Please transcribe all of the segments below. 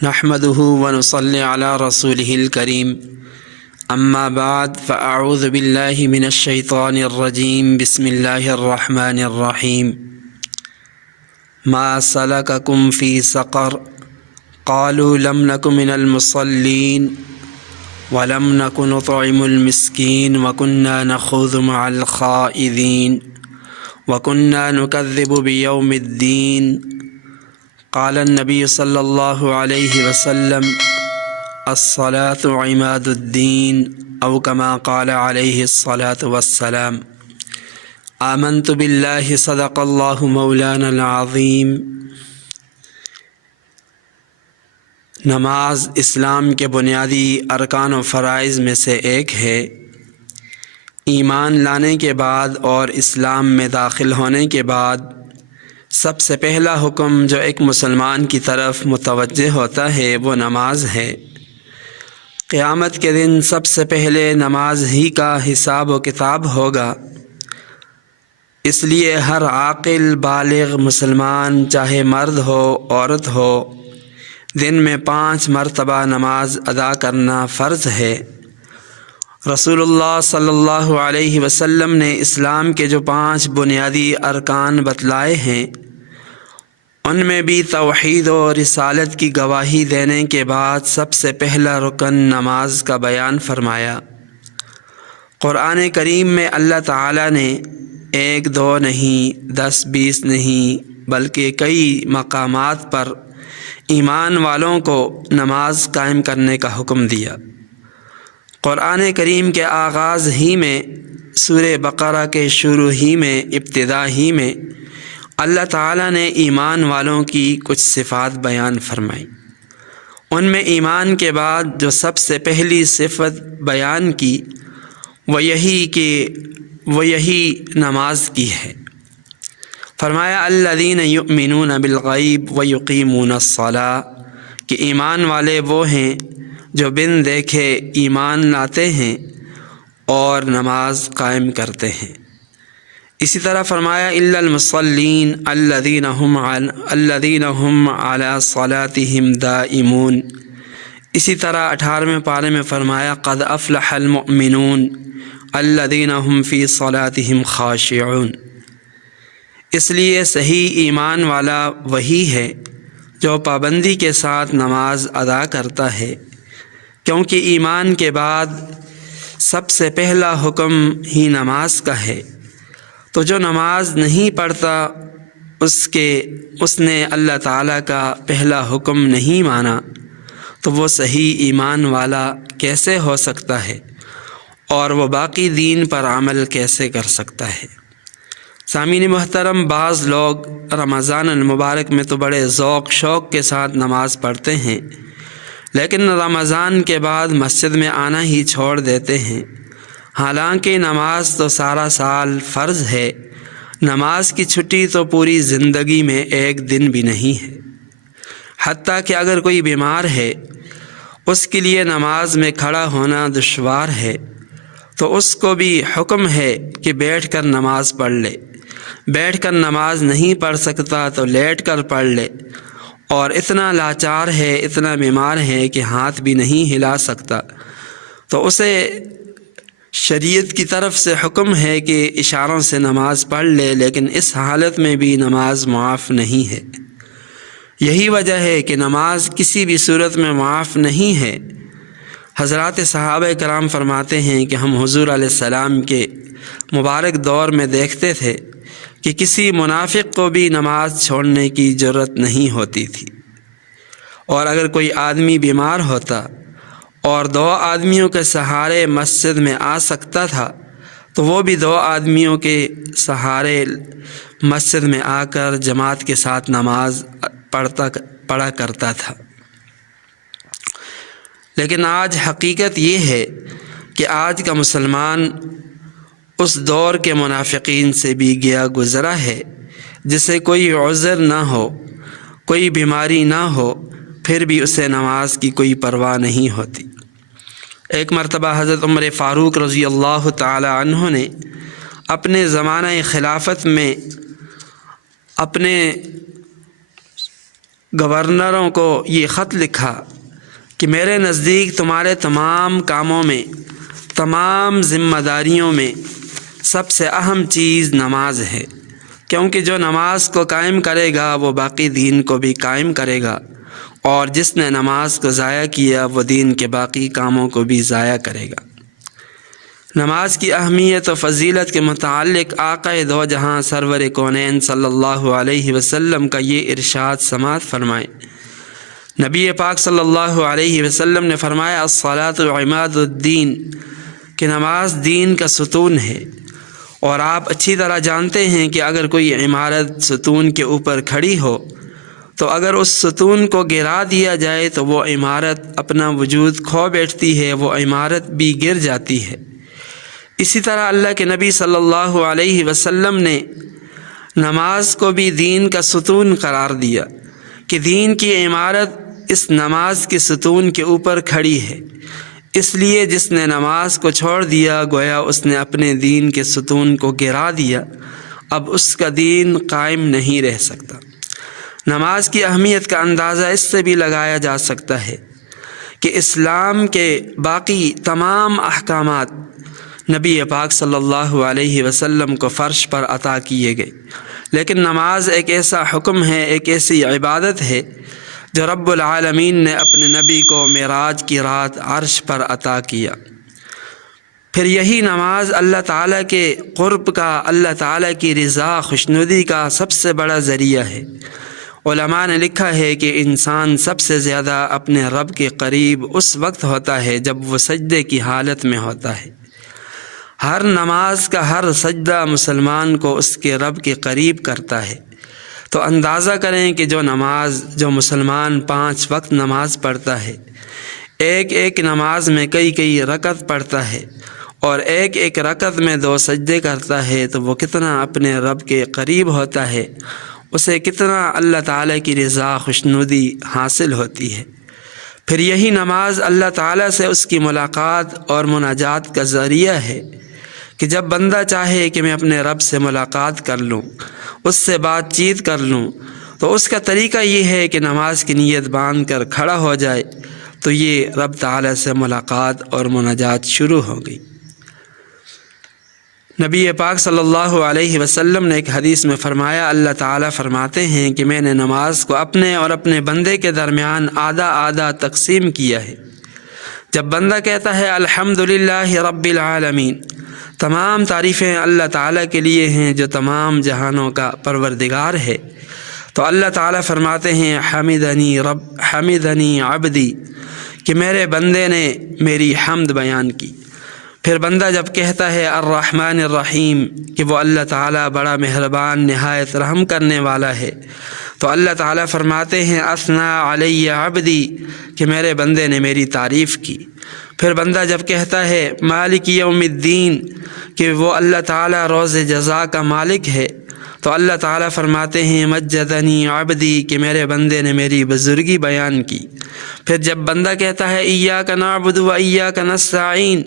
نحمده ونصلي على رسوله الكريم اما بعد فاعوذ بالله من الشيطان الرجيم بسم الله الرحمن الرحيم ما سلككم في سقر قالوا لم نك من المصلين ولم نك نطعم المسكين وكنا نخوض مع الخائضين وكنا نكذب بيوم الدين قال النبي صلی اللہ علیہ وسلم الصلاة عماد الدین او کما قال علیہ الصلاة والسلام آمنت باللہ صدق اللہ مولانا العظیم۔ نماز اسلام کے بنیادی ارکان و فرائض میں سے ایک ہے۔ ایمان لانے کے بعد اور اسلام میں داخل ہونے کے بعد سب سے پہلا حکم جو ایک مسلمان کی طرف متوجہ ہوتا ہے وہ نماز ہے۔ قیامت کے دن سب سے پہلے نماز ہی کا حساب و کتاب ہوگا، اس لیے ہر عاقل بالغ مسلمان چاہے مرد ہو عورت ہو دن میں 5 مرتبہ نماز ادا کرنا فرض ہے۔ رسول اللہ صلی اللہ علیہ وسلم نے اسلام کے جو 5 بنیادی ارکان بتلائے ہیں ان میں بھی توحید و رسالت کی گواہی دینے کے بعد سب سے پہلا رکن نماز کا بیان فرمایا۔ قرآن کریم میں اللہ تعالیٰ نے 1 2 نہیں 10 20 نہیں بلکہ کئی مقامات پر ایمان والوں کو نماز قائم کرنے کا حکم دیا۔ قرآن کریم کے آغاز ہی میں سورہ بقرہ کے شروع ہی میں ابتدا ہی میں اللہ تعالیٰ نے ایمان والوں کی کچھ صفات بیان فرمائی۔ ان میں ایمان کے بعد جو سب سے پہلی صفت بیان کی وہ یہی نماز کی ہے۔ فرمایا الذین یؤمنون بالغیب ویقیمون الصلاۃ کہ ایمان والے وہ ہیں جو بن دیکھے ایمان لاتے ہیں اور نماز قائم کرتے ہیں۔ اسی طرح فرمایا الا المصلین الذین هم علی صلاتهم دائمون۔ اسی طرح 18ویں پارے میں فرمایا قد افلح المؤمنون الذین هم فی صلاتهم خاشعون۔ اس لیے صحیح ایمان والا وہی ہے جو پابندی کے ساتھ نماز ادا کرتا ہے، کیونکہ ایمان کے بعد سب سے پہلا حکم ہی نماز کا ہے۔ تو جو نماز نہیں پڑھتا اس نے اللہ تعالیٰ کا پہلا حکم نہیں مانا تو وہ صحیح ایمان والا کیسے ہو سکتا ہے اور وہ باقی دین پر عمل کیسے کر سکتا ہے؟ سامعین محترم، بعض لوگ رمضان المبارک میں تو بڑے ذوق شوق کے ساتھ نماز پڑھتے ہیں، لیکن رمضان کے بعد مسجد میں آنا ہی چھوڑ دیتے ہیں، حالانکہ نماز تو سارا سال فرض ہے۔ نماز کی چھٹی تو پوری زندگی میں 1 دن بھی نہیں ہے۔ حتیٰ کہ اگر کوئی بیمار ہے اس کے لیے نماز میں کھڑا ہونا دشوار ہے تو اس کو بھی حکم ہے کہ بیٹھ کر نماز پڑھ لے۔ بیٹھ کر نماز نہیں پڑھ سکتا تو لیٹ کر پڑھ لے، اور اتنا لاچار ہے اتنا بیمار ہے کہ ہاتھ بھی نہیں ہلا سکتا تو اسے شریعت کی طرف سے حکم ہے کہ اشاروں سے نماز پڑھ لے، لیکن اس حالت میں بھی نماز معاف نہیں ہے۔ یہی وجہ ہے کہ نماز کسی بھی صورت میں معاف نہیں ہے۔ حضرات صحابہ کرام فرماتے ہیں کہ ہم حضور علیہ السلام کے مبارک دور میں دیکھتے تھے کہ کسی منافق کو بھی نماز چھوڑنے کی جرت نہیں ہوتی تھی، اور اگر کوئی آدمی بیمار ہوتا اور 2 آدمیوں کے سہارے مسجد میں آ سکتا تھا تو وہ بھی 2 آدمیوں کے سہارے مسجد میں آ کر جماعت کے ساتھ نماز پڑھا کرتا تھا۔ لیکن آج حقیقت یہ ہے کہ آج کا مسلمان اس دور کے منافقین سے بھی گیا گزرا ہے، جسے کوئی عذر نہ ہو، کوئی بیماری نہ ہو، پھر بھی اسے نماز کی کوئی پرواہ نہیں ہوتی۔ ایک مرتبہ حضرت عمر فاروق رضی اللہ تعالی عنہ نے اپنے زمانہ خلافت میں اپنے گورنروں کو یہ خط لکھا کہ میرے نزدیک تمہارے تمام کاموں میں، تمام ذمہ داریوں میں سب سے اہم چیز نماز ہے، کیونکہ جو نماز کو قائم کرے گا وہ باقی دین کو بھی قائم کرے گا، اور جس نے نماز کو ضائع کیا وہ دین کے باقی کاموں کو بھی ضائع کرے گا۔ نماز کی اہمیت و فضیلت کے متعلق آقا دو جہاں سرور کونین صلی اللہ علیہ وسلم کا یہ ارشاد سماعت فرمائے۔ نبی پاک صلی اللہ علیہ وسلم نے فرمایا الصلاۃ عماد الدین، کہ نماز دین کا ستون ہے، اور آپ اچھی طرح جانتے ہیں کہ اگر کوئی عمارت ستون کے اوپر کھڑی ہو تو اگر اس ستون کو گرا دیا جائے تو وہ عمارت اپنا وجود کھو بیٹھتی ہے، وہ عمارت بھی گر جاتی ہے۔ اسی طرح اللہ کے نبی صلی اللہ علیہ وسلم نے نماز کو بھی دین کا ستون قرار دیا کہ دین کی عمارت اس نماز کے ستون کے اوپر کھڑی ہے، اس لیے جس نے نماز کو چھوڑ دیا گویا اس نے اپنے دین کے ستون کو گرا دیا، اب اس کا دین قائم نہیں رہ سکتا۔ نماز کی اہمیت کا اندازہ اس سے بھی لگایا جا سکتا ہے کہ اسلام کے باقی تمام احکامات نبی پاک صلی اللہ علیہ وسلم کو فرش پر عطا کیے گئے، لیکن نماز ایک ایسا حکم ہے، ایک ایسی عبادت ہے جو رب العالمین نے اپنے نبی کو معراج کی رات عرش پر عطا کیا۔ پھر یہی نماز اللہ تعالیٰ کے قرب کا، اللہ تعالیٰ کی رضا خوشنودی کا سب سے بڑا ذریعہ ہے۔ علماء نے لکھا ہے کہ انسان سب سے زیادہ اپنے رب کے قریب اس وقت ہوتا ہے جب وہ سجدے کی حالت میں ہوتا ہے۔ ہر نماز کا ہر سجدہ مسلمان کو اس کے رب کے قریب کرتا ہے۔ تو اندازہ کریں کہ جو مسلمان 5 وقت نماز پڑھتا ہے، ایک ایک نماز میں کئی رکعت پڑھتا ہے اور ایک ایک رکعت میں 2 سجدے کرتا ہے، تو وہ کتنا اپنے رب کے قریب ہوتا ہے، اسے کتنا اللہ تعالیٰ کی رضا خوشنودی حاصل ہوتی ہے۔ پھر یہی نماز اللہ تعالیٰ سے اس کی ملاقات اور مناجات کا ذریعہ ہے کہ جب بندہ چاہے کہ میں اپنے رب سے ملاقات کر لوں، اس سے بات چیت کر لوں، تو اس کا طریقہ یہ ہے کہ نماز کی نیت باندھ کر کھڑا ہو جائے، تو یہ رب تعالیٰ سے ملاقات اور مناجات شروع ہو گئی۔ نبی پاک صلی اللہ علیہ وسلم نے ایک حدیث میں فرمایا، اللہ تعالیٰ فرماتے ہیں کہ میں نے نماز کو اپنے اور اپنے بندے کے درمیان آدھا آدھا تقسیم کیا ہے۔ جب بندہ کہتا ہے الحمدللہ رب العالمین، تمام تعریفیں اللہ تعالیٰ کے لیے ہیں جو تمام جہانوں کا پروردگار ہے، تو اللہ تعالیٰ فرماتے ہیں حمدنی عبدی، کہ میرے بندے نے میری حمد بیان کی۔ پھر بندہ جب کہتا ہے الرحمن الرحیم، کہ وہ اللہ تعالیٰ بڑا مہربان نہایت رحم کرنے والا ہے، تو اللہ تعالیٰ فرماتے ہیں اثنا علی عبدی، کہ میرے بندے نے میری تعریف کی۔ پھر بندہ جب کہتا ہے مالک یوم الدین، کہ وہ اللہ تعالیٰ روز جزا کا مالک ہے، تو اللہ تعالیٰ فرماتے ہیں مجدنی عبدی، کہ میرے بندے نے میری بزرگی بیان کی۔ پھر جب بندہ کہتا ہے ایاک نعبد و ایاک نستعین،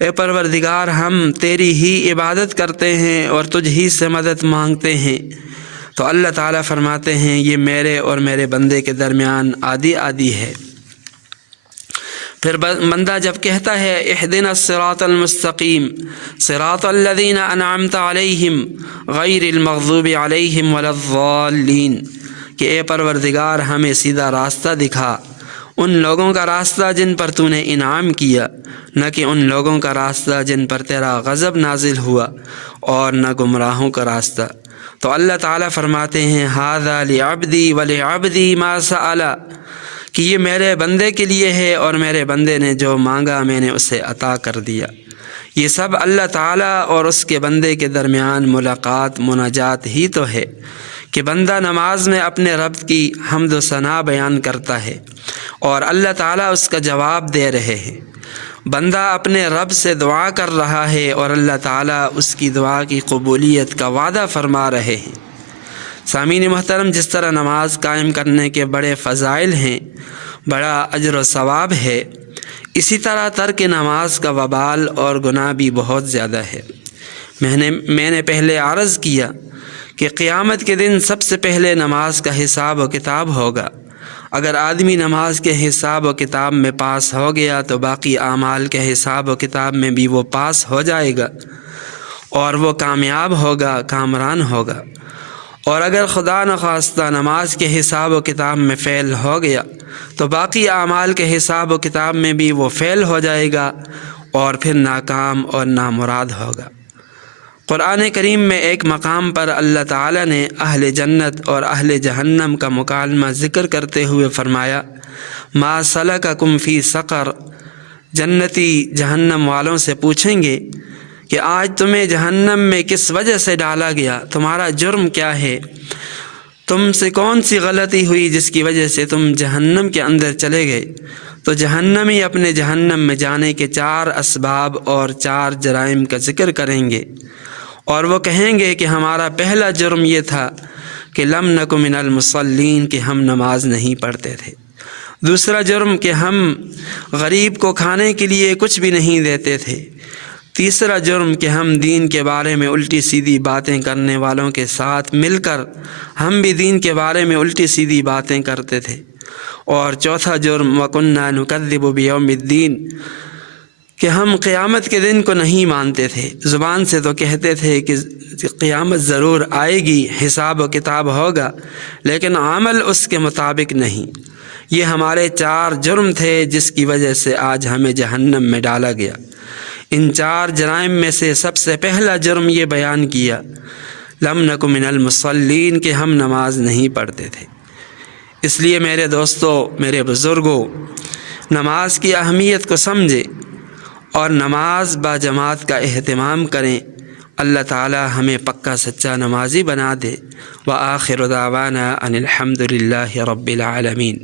اے پروردگار ہم تیری ہی عبادت کرتے ہیں اور تجھ ہی سے مدد مانگتے ہیں، تو اللہ تعالیٰ فرماتے ہیں یہ میرے اور میرے بندے کے درمیان آدھی آدھی ہے۔ پھر بندہ جب کہتا ہے اہدنا الصراط المستقیم صراط الذین انعمت علیہم غیر المغضوب علیہم ولا الضالین، کہ اے پروردگار ہمیں سیدھا راستہ دکھا، ان لوگوں کا راستہ جن پر تو نے انعام کیا، نہ کہ ان لوگوں کا راستہ جن پر تیرا غضب نازل ہوا، اور نہ گمراہوں کا راستہ۔ تو اللہ تعالیٰ فرماتے ہیں ھذا لعبدی ولعبدی ما سأل، کہ یہ میرے بندے کے لیے ہے اور میرے بندے نے جو مانگا میں نے اسے عطا کر دیا۔ یہ سب اللہ تعالیٰ اور اس کے بندے کے درمیان ملاقات مناجات ہی تو ہے کہ بندہ نماز میں اپنے رب کی حمد و ثنا بیان کرتا ہے اور اللہ تعالیٰ اس کا جواب دے رہے ہیں۔ بندہ اپنے رب سے دعا کر رہا ہے اور اللہ تعالیٰ اس کی دعا کی قبولیت کا وعدہ فرما رہے ہیں۔ سامعین محترم، جس طرح نماز قائم کرنے کے بڑے فضائل ہیں، بڑا اجر و ثواب ہے، اسی طرح ترک نماز کا وبال اور گناہ بھی بہت زیادہ ہے۔ میں نے پہلے عرض کیا کہ قیامت کے دن سب سے پہلے نماز کا حساب و کتاب ہوگا۔ اگر آدمی نماز کے حساب و کتاب میں پاس ہو گیا تو باقی اعمال کے حساب و کتاب میں بھی وہ پاس ہو جائے گا اور وہ کامیاب ہوگا، کامران ہوگا۔ اور اگر خدا نخواستہ نماز کے حساب و کتاب میں فیل ہو گیا تو باقی اعمال کے حساب و کتاب میں بھی وہ فیل ہو جائے گا اور پھر ناکام اور نامراد ہوگا۔ قرآن کریم میں ایک مقام پر اللہ تعالیٰ نے اہل جنت اور اہل جہنم کا مکالمہ ذکر کرتے ہوئے فرمایا، ما سلککم فی سقر۔ جنتی جہنم والوں سے پوچھیں گے کہ آج تمہیں جہنم میں کس وجہ سے ڈالا گیا، تمہارا جرم کیا ہے، تم سے کون سی غلطی ہوئی جس کی وجہ سے تم جہنم کے اندر چلے گئے؟ تو جہنمی اپنے جہنم میں جانے کے 4 اسباب اور 4 جرائم کا ذکر کریں گے، اور وہ کہیں گے کہ ہمارا پہلا جرم یہ تھا کہ لم نک من المصلین، کہ ہم نماز نہیں پڑھتے تھے۔ دوسرا جرم کہ ہم غریب کو کھانے کے لیے کچھ بھی نہیں دیتے تھے۔ تیسرا جرم کہ ہم دین کے بارے میں الٹی سیدھی باتیں کرنے والوں کے ساتھ مل کر ہم بھی دین کے بارے میں الٹی سیدھی باتیں کرتے تھے۔ اور چوتھا جرم وَكُنَّا نُكَذِّبُ بِيَوْمِ الدِّينِ، کہ ہم قیامت کے دن کو نہیں مانتے تھے۔ زبان سے تو کہتے تھے کہ قیامت ضرور آئے گی، حساب و کتاب ہوگا، لیکن عمل اس کے مطابق نہیں۔ یہ ہمارے 4 جرم تھے جس کی وجہ سے آج ہمیں جہنم میں ڈالا گیا۔ ان 4 جرائم میں سے سب سے پہلا جرم یہ بیان کیا، لم نک من المصلین، کہ ہم نماز نہیں پڑھتے تھے۔ اس لیے میرے دوستو، میرے بزرگوں، نماز کی اہمیت کو سمجھیں اور نماز با جماعت کا اہتمام کریں۔ اللہ تعالی ہمیں پکا سچا نمازی بنا دے۔ وآخر دعوانا ان الحمد للہ رب العالمین۔